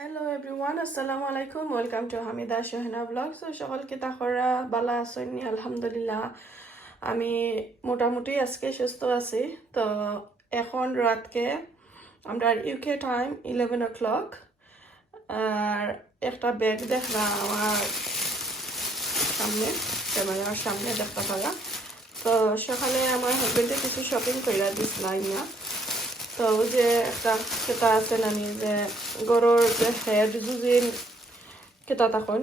Hello everyone, Assalamu alaikum. Welcome to Hamida Shohana Vlog. So সকলকে তাকরা বালা আছেন আলহামদুলিল্লাহ। আমি মোটামুটি আজকে সুস্থ আছি। তো এখন রাতকে আমরা ইউকে টাইম 11 o'clock আর একটা ব্যাগ দেখলাম আমার সামনে ক্যামেরার সামনে দেখতে পারা। তো সকালে আমার হাজবেন্ডে কিছু শপিং করে দিছিলাম না। তো ওই যে একটা কেতা আছে নানি যে গরুর যে হেড যুজিন কেতা তখন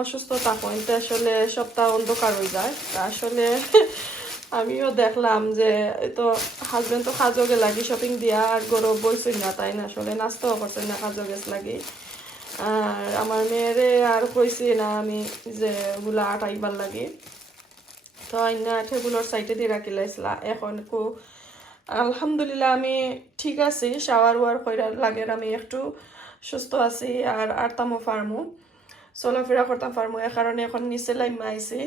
অসুস্থ তখন তো আসলে সপ্তাহ অন্ধকার হয়ে যায় আসলে আমিও দেখলাম যে তো হাজবেন্ড তো কাজও লাগি শপিং দিয়া আর গরু বইছই না তাই না আসলে নাস্তাও করছে না কাজও গেছ লাগি আর আমার মেয়েরে আর কইছি না আমি যে ওগুলা আটাইবার লাগে তো আইনা টেবুলের সাইডে দিয়ে রাখি লাইছিলা এখন আলহামদুলিল্লাহ আমি ঠিক আছি শাওয়ার ওয়ার কইরা লাগে আমি একটু সুস্থ আছি আর আরতামও পারমু চলাফেরা করতাম পারমু এ কারণে এখন নিচে লাইমা আইছি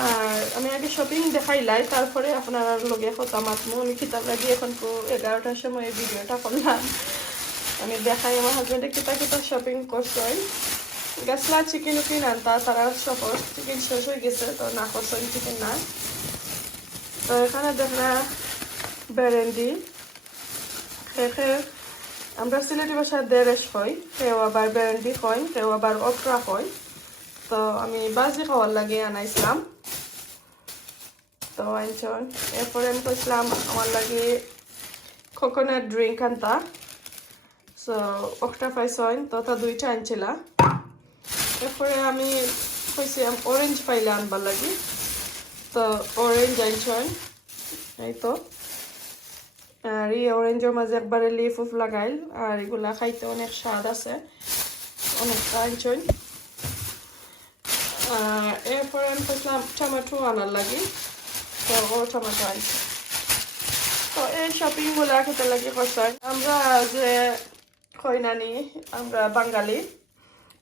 আর আমি আগে শপিং দেখাইলাই তারপরে আপনার লগে কথা মাতমু আমি কিতাব লাগি এখন 11টার সময় ভিডিওটা করলাম আমি দেখাই আমার হাজবেন্ডে কিতা শপিং করছই গেছলা চিকেন উকিন আনতা তারা সপোজ চিকেন শেষ হয়ে গেছে তো না করছই চিকেন না তো এখানে দেখলা বেরেন্ডি আমরা সিলেটি ভাষায় দেরেশ হই কেউ আবার বেরেন্ডি হয় কেউ আবার অকরা হয় তো আমি বাজি খাওয়ার লাগে আনাইছিলাম তো আনছন এরপরে আমি কইছিলাম আমার লাগে কোকোনাট ড্রিঙ্ক আনতা সো একটা পাইছন তো তা দুইটা আনছিলা এরপরে আমি কইছি অরেঞ্জ পাইলে আনবার লাগি তো অরেঞ্জ আনছন এই তো আর এই অরেঞ্জের মাঝে একবারে লিফ উফ লাগাইল আর এগুলা খাইতে অনেক স্বাদ আছে অনেক আনছন আর এরপরে আমি কইছিলাম টমেটো আনার লাগি তো ও টমেটো আনছে তো এই শপিংগুলা খেতে লাগি করছেন আমরা যে কইনানি আমরা বাঙালি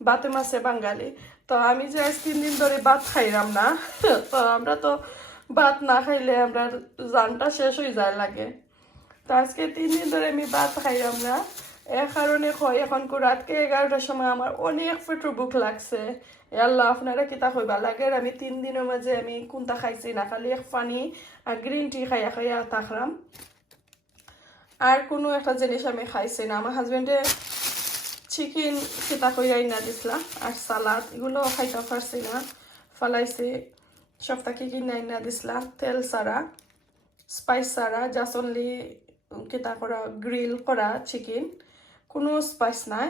বাতে মাসে বাঙালি তো আমি যে আজ 3 দিন ধরে ভাত খাইলাম না তো আমরা তো ভাত না খাইলে আমরা জানটা শেষ হয়ে যায় লাগে তো আজকে 3 দিন ধরে আমি ভাত খাইলাম না এর কারণে এখন রাতকে 11টার সময় আমার অনেক পেট্রো ভুক লাগছে আল্লাহ আপনারা কিতা কইবা লাগে আমি 3 দিনের মাঝে আমি কোনটা খাইছি না খালি এক পানি আর গ্রিন টি খাইয়া থাকলাম আর কোনো একটা জিনিস আমি খাইছি না আমার হাজবেন্ডে চিকেন কিতা কইয়াই না দিছিলা আর সালাদ এগুলো খাইতে পারছি না ফালাইছি সপ্তাহ কিনে না দিছিলা তেল সারা স্পাইস সারা জাস্ট অনলি কিতা করা গ্রিল করা চিকেন কোনো স্পাইস নাই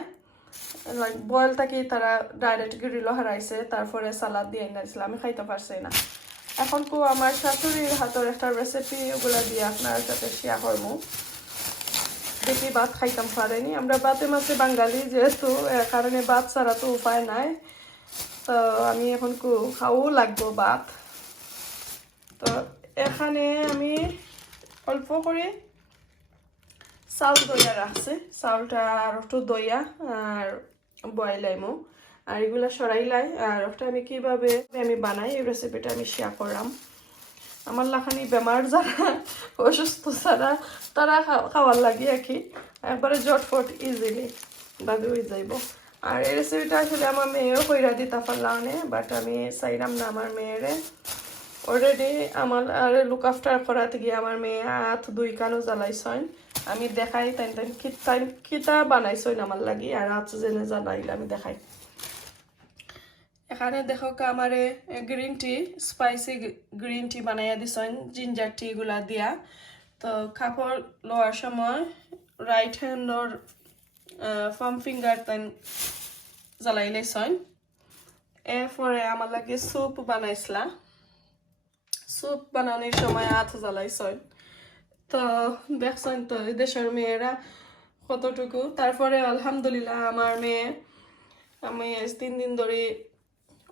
লাইক বয়েল থাকি তারা ডাইরেক্ট গ্রিলও হারাইছে তারপরে সালাদ দিয়ে না দিছিলা আমি খাইতে পারছি না এখন আমার শাশুড়ির হাতের একটা রেসিপি ওগুলা দিয়ে আপনার সাথে শেয়ার করবো দেখি ভাত খাইতাম পারেনি আমরা বাতে মাসে বাঙালি যেহেতু এর কারণে ভাত ছাড়া তো উপায় নাই তো আমি এখন খাওয়াও লাগবো ভাত তো এখানে আমি অল্প করে চাউল দইয়া রাখছি চাউলটা আর একটু দইয়া আর বয়লাইমো আর এগুলা সরাইলাই আর ওটা আমি কিভাবে আমি বানাই এই রেসিপিটা আমি শেয়ার করলাম আমার লাখানি বেমার যারা অসুস্থ যারা তারা খাওয়ার লাগে আর কি একবারে জটফট ইজিলি ভাবে হয়ে যাইব আর এই রেসিপিটা আসলে আমার মেয়েও কইরা দিতে পারলাম না বাট আমি চাইলাম না আমার মেয়েরে অলরেডি আমার আর লুক আফটার করাতে গিয়ে আমার মেয়ে হাত 2 কানও জ্বালাইছেন আমি দেখাই তাই কিতা বানাইছেন আমার লাগি আর হাত জেনে জ্বালাইলে আমি দেখাই এখানে দেখো আমারে green tea spicy green tea বানাইয়া দিছেন জিঞ্জার টি গুলা দিয়া তো কাপড় লোয়ার সময় রাইট হ্যান্ডর ফার্ম ফিঙ্গার তাই জ্বালাই লাইছেন এরপরে আমার লাগে স্যুপ বানাইছিলা স্যুপ বানানোর সময় হাত জ্বালাইছেন তো দেখছেন তো দেশের মেয়েরা কতটুকু তারপরে আলহামদুলিল্লাহ আমার মেয়ে আমি 3 দিন ধরে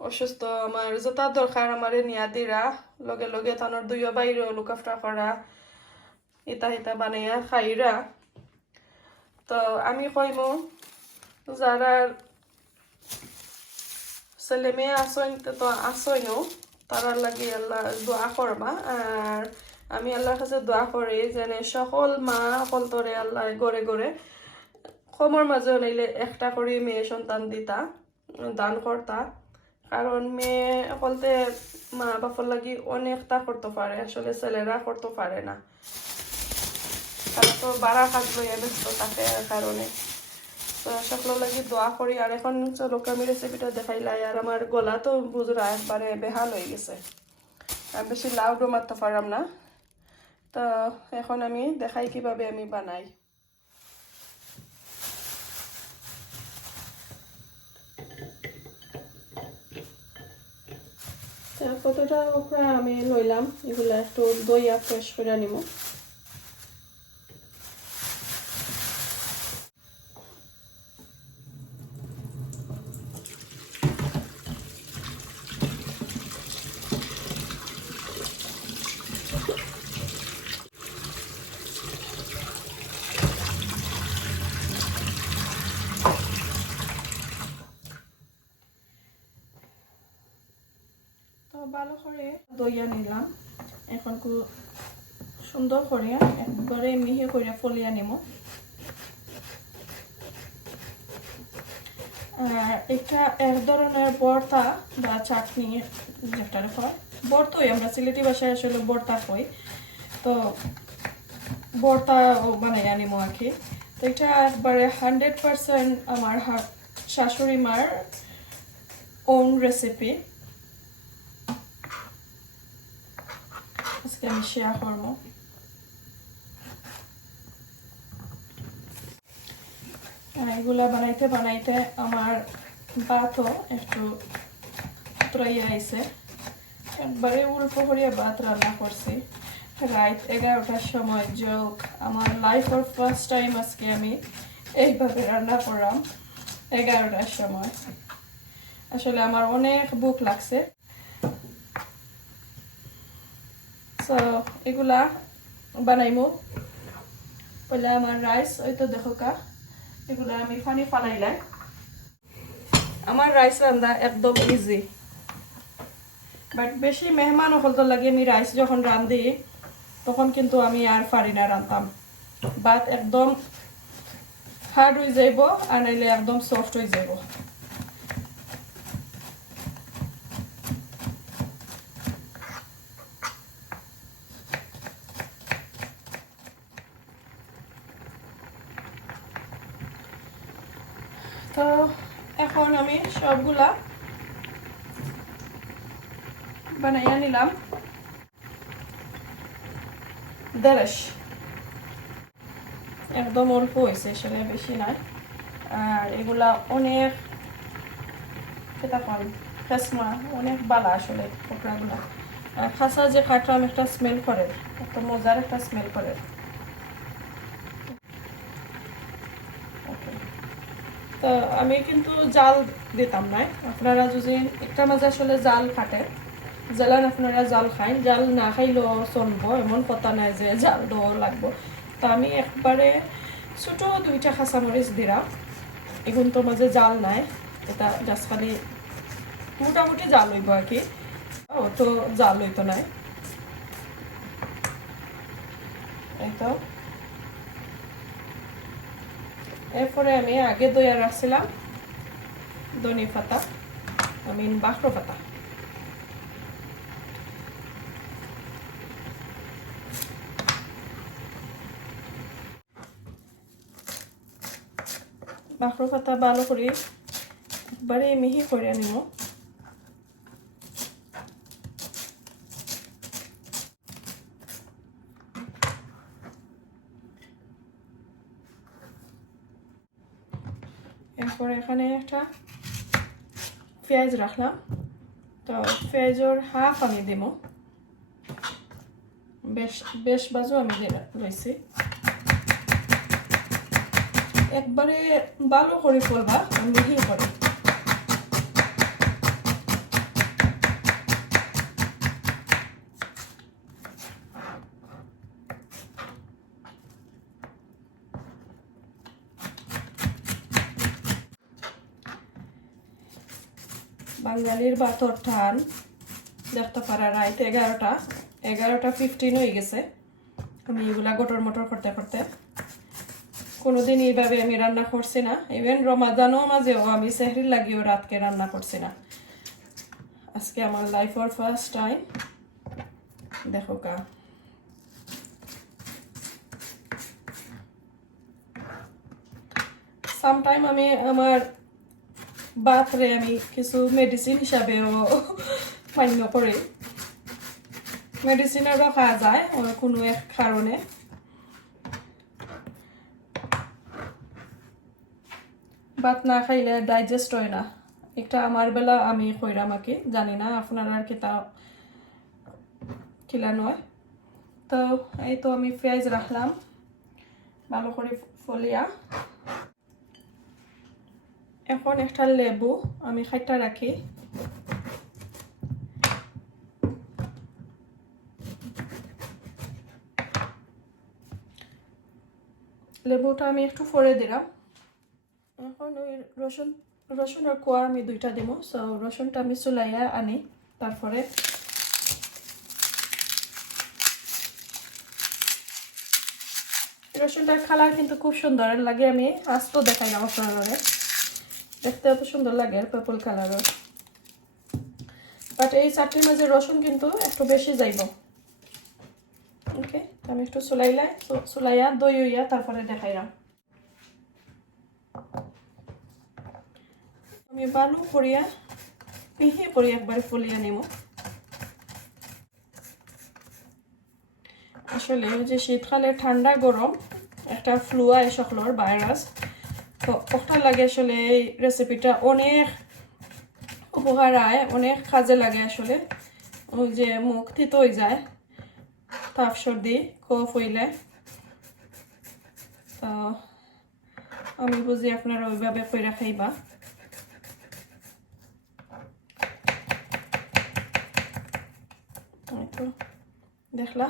অসুস্থ আমার যেটা দরকার আমার নিয়া দিরা লগে লগে তানোর 2 বাইরে লুক আফটার করা ইতা বানাইয়া খাইরা তো আমি কইমু যারা ছেলে মেয়ে আসইন তো আসইনও তারা লাগে আল্লাহ দোয়া করবা আর আমি আল্লাহর কাছে দোয়া করি যেন সকল মা সকল তোরে আল্লাহ গড়ে গড়ে কমর মাঝে নাইলে একটা করে মেয়ে সন্তান দিতা দান করতা, কারণ মেয়ে বলতে মা বাপর লাগি অনেকটা করতে পারে, আসলে ছেলেরা করতে পারে না, তারা তো বাড়া কাজ লইয়া ব্যস্ত থাকে কারণে। তো সকল লাগি দোয়া করি। আর এখন চলো আমি রেসিপিটা দেখাইলাই, আর আমার গলা তো বুঝরা একবারে বেহাল হয়ে গেছে, আমি বেশি লাউডও মারতে পারলাম না। তো এখন আমি দেখাই কিভাবে আমি বানাই। কতটা ওপরা আমি লইলাম, এগুলা একটু দইয়া ফ্রেশ করে নিব। তো ভালো করে দইয়া নিলাম, এখন খুব সুন্দর করে একবারে মিহি করে ফলিয়া নিব। আর এটা এক ধরনের ভর্তা বা চাটনি যেটা হয়, ভর্তাই আমরা সিলেটি ভাষায় আসলে ভর্তা কই, তো ভর্তা বানাই আনিব আর কি। তো এটা একবারে 100% আমার শাশুড়ি মার ওন রেসিপি, আজকে আমি শেয়ার করবো। এগুলা বানাইতে বানাইতে আমার ভাতও একটু ত্রাইয়া আইছে, একবারে অল্প করিয়া ভাত রান্না করছি রাত 11টার সময়। যোগ আমার লাইফের ফার্স্ট টাইম আজকে আমি এইভাবে রান্না করলাম 11টার সময়। আসলে আমার অনেক ভুক লাগছে। তো এগুলা বানাইমু। পহলে আমার রাইস ওই তো দেখো কা, এগুলা আমি পানি ফালাইলাই। আমার রাইস রান্না একদম ইজি, বাট বেশি মেহমান হলতো লাগে আমি রাইস যখন রান্ধি তখন কিন্তু আমি আর পারি না রান্তাম। ভাত একদম হার্ড হয়ে যাইব আর নাইলে একদম সফট হয়ে যাইব। তো এখন আমি সবগুলা বানাইয়া নিলাম। দেড়শ একদম অল্প হয়েছে, সেটা বেশি নাই। আর এগুলা অনেক খেতে পান খেসমা, অনেক বালা আসলে পকোড়াগুলা। খাসা যে খাটলাম একটা স্মেল করে, একটা মজার একটা স্মেল করে। তো আমি কিন্তু জাল দিতাম না, আপনারা যদি একটা মাঝে আসলে জাল খাটে জ্বালান, আপনারা জাল খাই, জাল না খাইলেও চলবো, এমন কথা নাই যে জাল দেওয়া লাগবো। তো আমি একবারে ছোট 2টা কাঁচামরিচ দিলাম, এগুন তো মাঝে জাল নাই, এটা জাস্ট খালি মোটামুটি জাল হইব আর কি, ও তো জাল হইতো নাই। এই তো এরপরে আমি আগে দইয়া রাখছিলাম ধনে পাতা, বাখরো পাতা। বাখরো পাতা ভালো করে একবারে মিহি করে নিব। এরপর এখানে একটা পেঁয়াজ রাখলাম, তো পেঁয়াজের হাফ আমি দিব, বেশ বাজু আমি রয়েছি। একবারে ভালো করে করবা, মিহি করে। বাঙালির বাতর ঠান দেখতে পারা রাইত 11:15 হয়ে গেছে। আমি এগুলা গটর মটর করতে করতে কোনোদিন এইভাবে আমি রান্না করছি না, ইভেন রমাদানও মাঝেও আমি সেহরির লাগিও রাতকে রান্না করছি না। আজকে আমার লাইফের ফার্স্ট টাইম। দেখো কা সামটাইম আমি আমার বাতরে আমি কিছু মেডিসিন হিসাবেও মান্য করি, মেডিসিনেরও খাওয়া যায় কোনো এক কারণে। ভাত না খাইলে ডাইজেস্ট হয় না, একটা আমার বেলা আমি কইরাম আর কি, জানি না আপনারা আর কি তা কিলা নয়। তো এই তো আমি পেঁয়াজ রাখলাম ভালো করে ফলিয়া। এখন একটা লেবু আমি খাইটা রাখি, লেবুটা আমি একটু ফোড়ে দিলাম। এখন ওই রসুনের কোয়া আমি 2টা দিব। সো রসুনটা আমি চুলাইয়া আনি, তারপরে রসুনটার কালার কিন্তু খুব সুন্দর লাগে, আমি আস্ত দেখাইলাম আপনারা, দেখতে এত সুন্দর লাগে পার্পল কালারের। বাট এই চাটনির মাঝে রসুন কিন্তু একটু বেশি যাইব। ওকে, আমি একটু চুলাইয়া দই হইয়া তারপরে দেখাইলাম। আমি ভালো করিয়া মিহি করে একবারে ফলিয়া নিব। আসলে যে শীতকালে ঠান্ডা গরম একটা ফ্লু আয় সকলের ভাইরাস, তো ওটা লাগে আসলে এই রেসিপিটা অনেক উপকার আয়, অনেক কাজে লাগে আসলে। ওই যে মুখ থিত হয়ে যায়, তাপ সর্দি কফ হইলে, তো আমি বুঝি আপনারা ওইভাবে কইরা খাইবা। তো দেখলা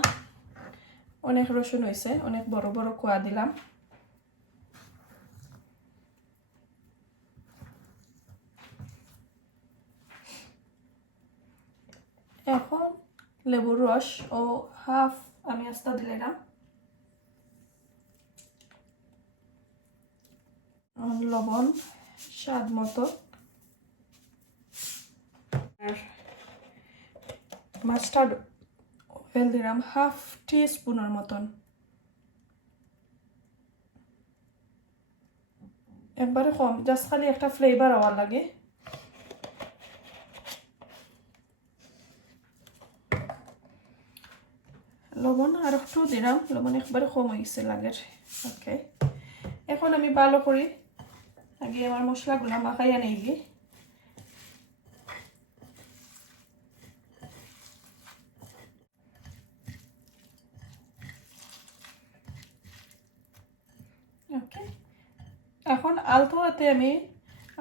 অনেক রসুন হয়েছে, অনেক বড় বড় কোয়া দিলাম। এখন লেবুর রস ও হাফ আমি আস্তা দিলাম, লবণ স্বাদ মতো, আর মাস্টার্ড অয়েল দিলাম হাফ টিস্পুনের মতন। একবারে কম, জাস্ট খালি একটা ফ্লেভার হওয়ার লাগে। লবণ আর একটু দিলাম, লবণ একবারে কম হয়ে গেছে লাগে। ওকে, এখন আমি ভালো করি আগে আমার মশলাগুলো মাখাইয়া নেই। ওকে, এখন আলতো হাতে আমি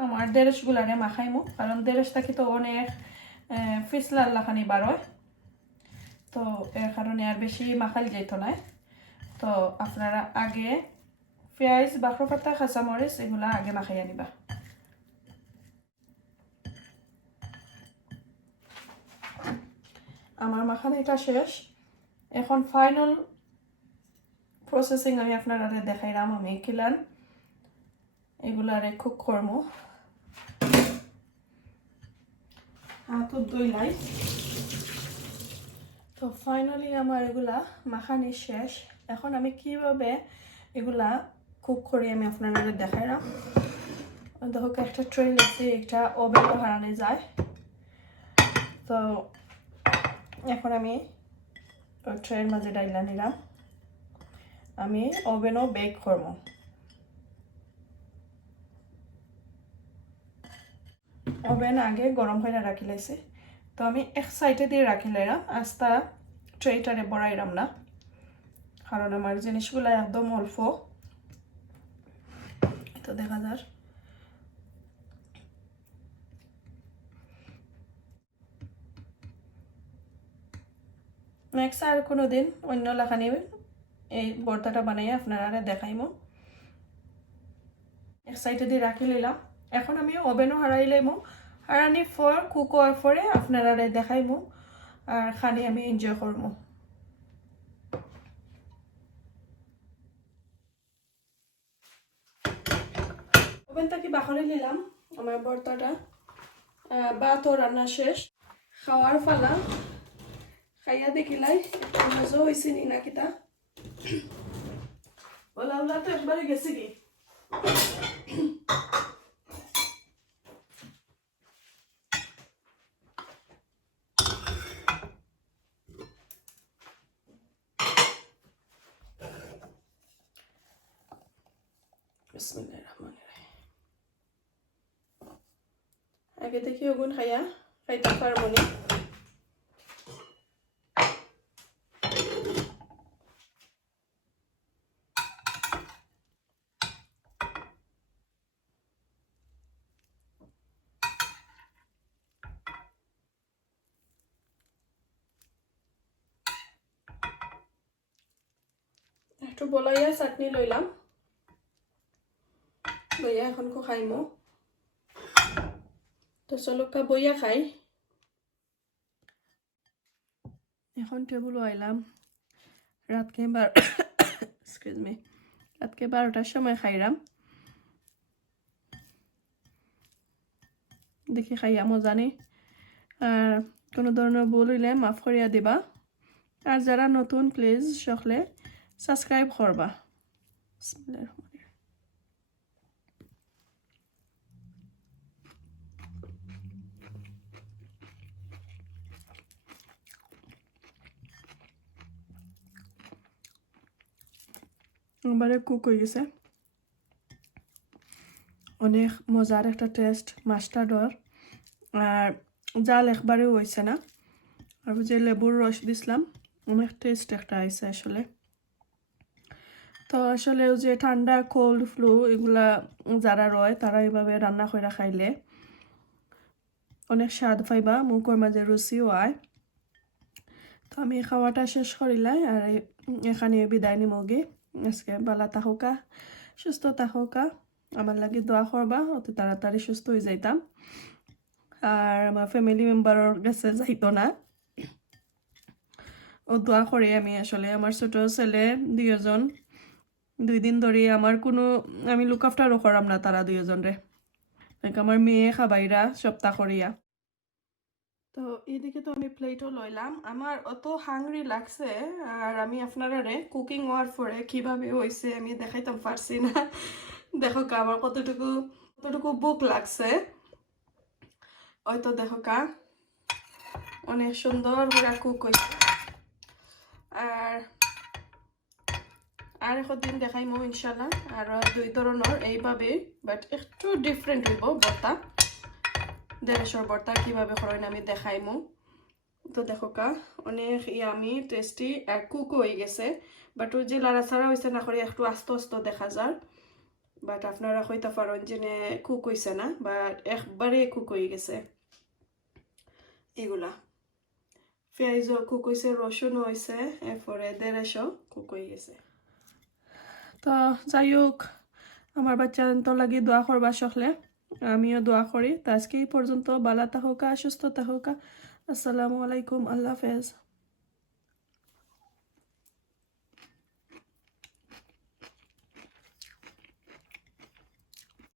আমার দেরেশগুলারে মাখাইমু, কারণ দেরেশটা কি তো অনেক ফিসলার লাখানি বারোয়, তো এর কারণে আর বেশি মাখাল যাইত না। তো আপনারা আগে পেঁয়াজ, বাখর পাতা, কাঁচামরিচ এগুলা আগে মাখাইয়া নিবা। আমার মাখানো এটা শেষ, এখন ফাইনাল প্রসেসিং আমি আপনারা দেখাইলাম। আমি কিলান এগুলারে কুক করবো, হাতত দইলাই। তো ফাইনালি আমার এগুলা মাখানি শেষ। এখন আমি কিভাবে এগুলা কুক করি আমি আপনারা দেখাইলাম। দেখো একটা ট্রে লেছি, একটা ওভেনও হারানো যায়। তো এখন আমি ট্রের মাঝে ডাইলা নিলাম, আমি ওভেনও বেক করবো। ওভেন আগে গরম করে রাখি লাইছি, তো আমি এক সাইডে দিয়ে রাখি লাইলাম, আস্তা ট্রেটারে বড়াইলাম না, কারণ আমার জিনিসগুলো একদম অল্প। তো দেখা যার নেক্সট আর কোনো দিন অন্য লাখানি এই ভর্তাটা বানাই আপনারা দেখাইমো। এক সাইডে দিয়ে রাখি লইলাম, এখন আমি ওভেনও হারাই লাইমো, হারানি ফর কুক হওয়ার পরে আপনারা দেখাইমো আর খানি আমি এনজয় করবো। ওভেন থেকে বাখরে নিলাম আমার ভর্তাটা ভাতও রান্না শেষ খাওয়ার ফালা খাইয়া দেখিলাই একটা মজা হয়েছে নি না কিতা ওলা ওলা তো একবারে গেছে কি বিসমিল্লাহিররহমানিররহিম আগে দেখি ওগুন খাইতে পারবো না একটু বলাইয়া চাটনি লইলাম বইয়া এখন খাইমো তো চলকা বইয়া খাই এখন টেবুল আইলাম রাতকে এক্সকিউজ মি রাতকে 12টার সময় খাইলাম দেখি খাইয়া মজা নেই আর কোনো ধরনের ভুল হইলে মাফ করিয়া দিবা আর যারা নতুন প্লিজ সকলে সাবস্ক্রাইব করবা একবারে কুক হয়ে গেছে অনেক মজার একটা টেস্ট মাস্টার্ডর আর জাল একবারেও হয়েছে না আর যে লেবুর রস দিছিলাম অনেক টেস্ট একটা আইছে আসলে তো আসলে যে ঠান্ডা কোল্ড ফ্লু এগুলা যারা রয় তারা এইভাবে রান্না করে খাইলে অনেক স্বাদ পাইবা মুখের মাঝে রুচিও আয় তো আমি খাওয়াটা শেষ করিলাই আর এখানে বিদায় নিমগে আজকে বালা তাহকা সুস্থ তাহকা আমার লাগে দোয়া করবা অতি তাড়াতাড়ি সুস্থ হয়ে যাইতাম আর আমার ফ্যামিলি মেম্বারের কাছে যাইতো না ও দোয়া করে আমি আসলে আমার ছোট ছেলে 2 দিন ধরে আমার কোনো আমি লুক আফটারও করাম না তারা 2 জন রে আমার মেয়ে খাবাইরা সপ্তাহ করিয়া তো এইদিকে তো আমি প্লেটও লইলাম আমার অত হাংরি লাগছে আর আমি আপনারা রে কুকিং হওয়ার পরে কিভাবে হয়েছে আমি দেখাইতাম পারছি না দেখো কা আমার কতটুকু বুক লাগছে হয়তো দেখো কা অনেক সুন্দর করে কুক হয়েছে আর একদিন দেখাইমো ইনশাল্লাহ আর 2 ধরনের এইভাবে বাট একটু ডিফারেন্ট হইব ভর্তা 150 ভর্তা কিভাবে করেন আমি দেখাইমো তো দেখো কা অনেক ইয়ামি টেস্টি আর কুক হয়ে গেছে বাট ওই যে লাড়াছাড়া হয়েছে না করে একটু আস্তে আস্তে দেখা যায় বাট আপনারা হইতে পারেন যে কুক হয়েছে না বাট একবারে কুক হয়ে গেছে এগুলা পেঁয়াজও কুক হয়েছে রসুনও হয়েছে এরপরে 150 কুক হয়ে গেছে তো যাই হোক আমার বাচ্চা তো লাগি দোয়া করবা সকলে আমিও দোয়া করি তো আজকে এই পর্যন্ত বালা তাহকা সুস্থ তাহকা আসসালামু আলাইকুম আল্লাহ হাফেজ